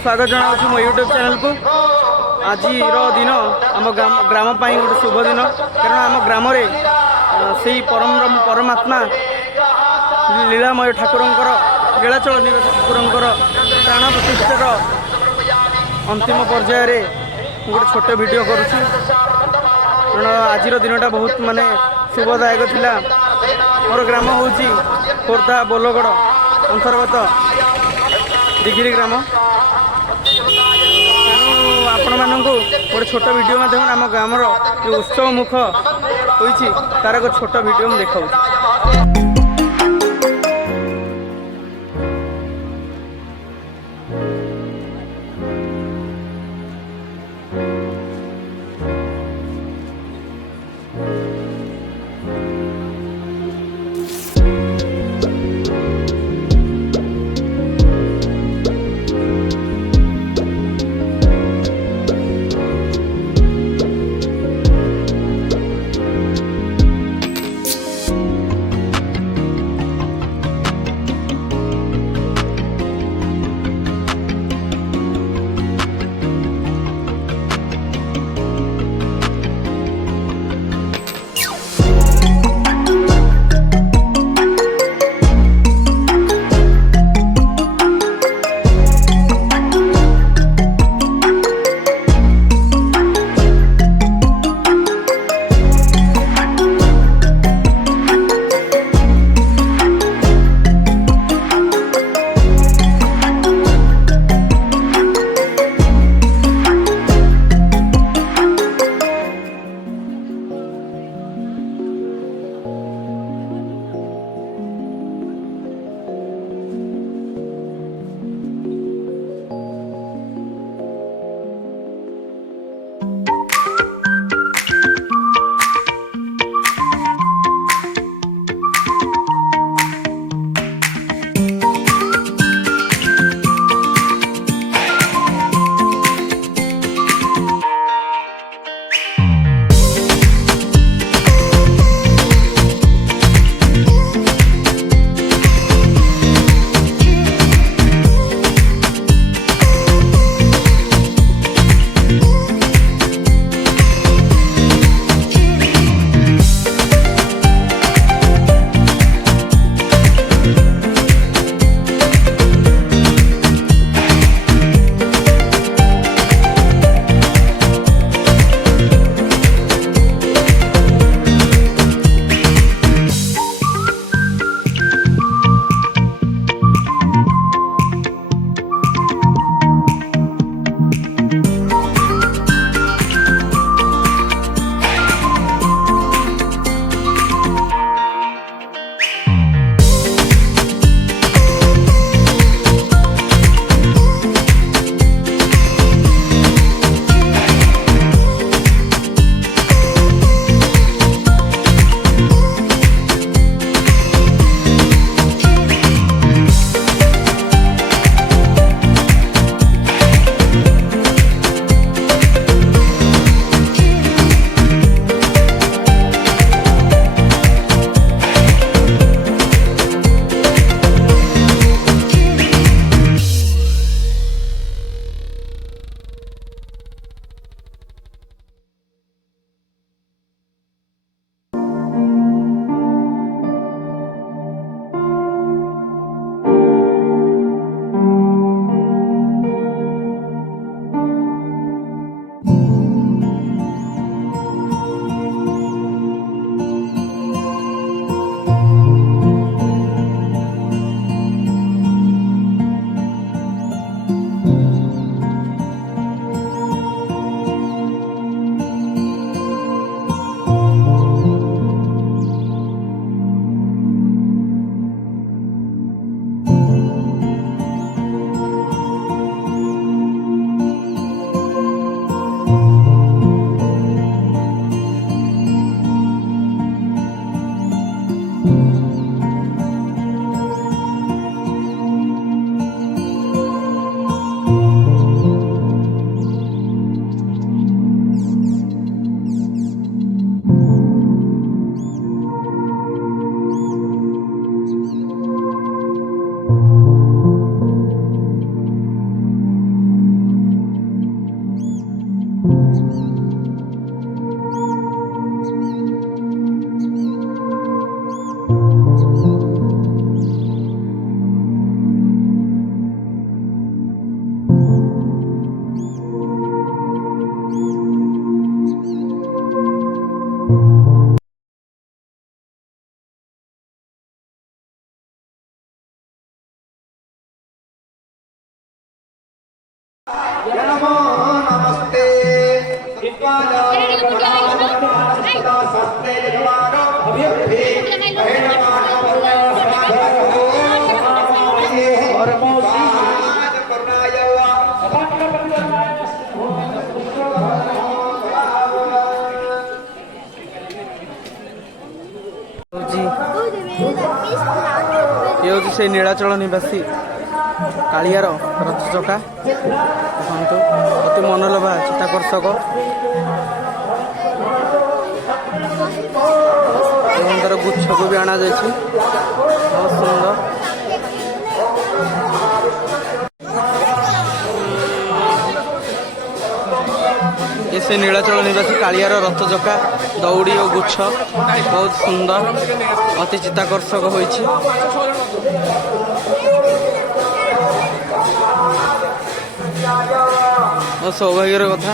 स्वागत जनाऊँ मो YouTube channel को। आज दिन आम ग्राम गोटे शुभ दिन कारण आम ग्राम से परमात्मा लीलामय ठाकुर लीलाचल निवास ठाकुर प्राण प्रतिष्ठार अंतिम पर्यायर गोटे छोट वीडियो करुँच कारण आज दिनटा बहुत माने शुभदायक थिला। मोर ग्राम हूँ खोर्धा बोलगड़ अंतर्गत दिगिरी ग्राम। आपण मानक गोटे छोट वीडियो माध्यम आम ग्रामर जो उत्सव मुख होती तार एक छोट वीडियो में देखा। नमो नमस्ते ये हूँ से नीलाचल निवासी कालियार रथ चका देखु अति मनोलोभा चित्ताकर्षक तार गुच्छ को भी आना जाए बहुत सुंदर। ये से नीलाचल निवासी कालियार रथ चका दौड़ी और गुच्छ बहुत सुंदर अति चित्ताकर्षक होइछि। सौभाग्यर कथा।